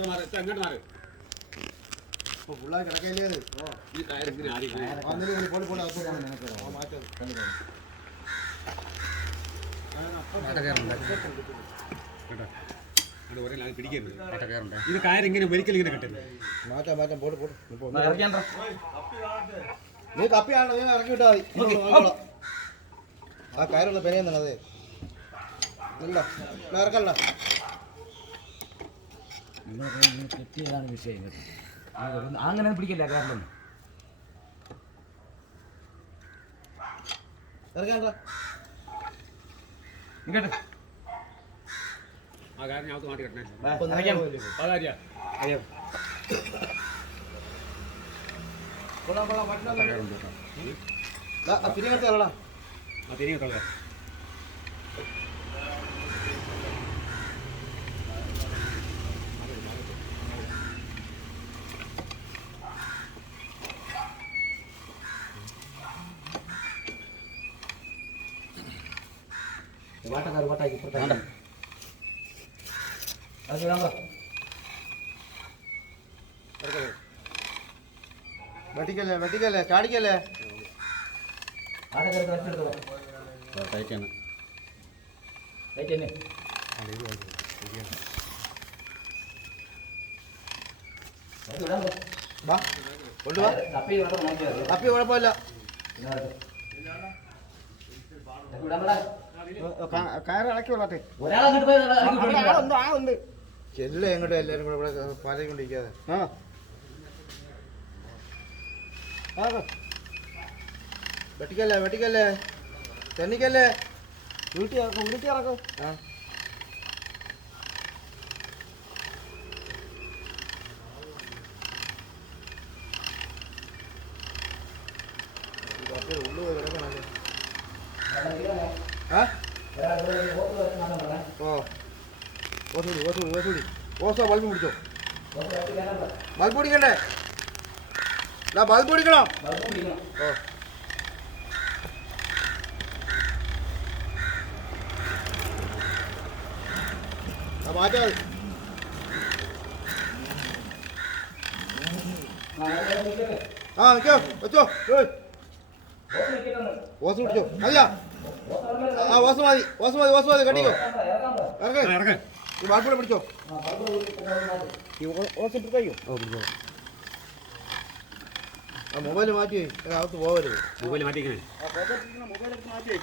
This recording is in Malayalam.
അങ്ങോട്ട് മാറി ഫുള്ളായി കിടക്കല്ലേ അത് ഈ കയറിങ്ങനെ ആദ്യം മാറ്റം ഇത് കയറിങ്ങനെ ഒരിക്കലിങ്ങനെ കെട്ടുന്നത് മാറ്റാം മാറ്റാം പോട്ട് നീ കപ്പിയാണോ നീ ഇറക്കി വിട്ടാൽ മതി ആ കയറുള്ള പെരയെന്നാണ് അതെ ഇല്ല ഇറക്കല്ല കിട്ടിയതാണ് വിഷയം അങ്ങനെ പിടിക്കില്ല കാരണം ഇറക്കാണ്ട കേട്ടോ ആ കാര്യം ഞാൻ മാറ്റി കെട്ടണേ തിരികെടുത്തല്ലടാ ആ തിരികെ കളയാ വാട്ടക്കാർ വാട്ടാക്കി വെട്ടിക്കല്ലേ വെട്ടിക്കല്ലേ ചാടിക്കല്ലേ ടൈറ്റാണ് വാ കൊണ്ടുവാ തപ്പി കുഴപ്പമില്ല കയറ് ഇളക്കി വിളട്ടെ ഉണ്ട് ചെല്ല എങ്ങോട്ടും എല്ലാവരും കൂടെ ഇവിടെ പാലിക്കൊണ്ടിരിക്കാതെ വെട്ടിക്കല്ലേ വെട്ടിക്കല്ലേ തെന്നിക്കല്ലേ വീട്ടിൽ ഇറക്കും ആ ഉള്ളു കിടക്കണല്ലേ ഓസോ ബൾബ് പിടിച്ചോ ബൾബ് പിടിക്കണ്ടേ ബൾബ് പിടിക്കണം ഓ മാറ്റാ ആ നിൽക്കോ വെച്ചോ ഓസ് പിടിച്ചോ അല്ല ആ ഓസ് മതി കട്ടിക്കോ ഇറങ്ങ ഈ വാൾപ്പൂടെ പിടിച്ചോ ഓസ് ഇട്ട് കഴിയോ ഓ പിടിച്ചോ ആ മൊബൈൽ മാറ്റി അകത്ത് പോകരുത് മൊബൈൽ മാറ്റിക്കണേ മൊബൈൽ മാറ്റി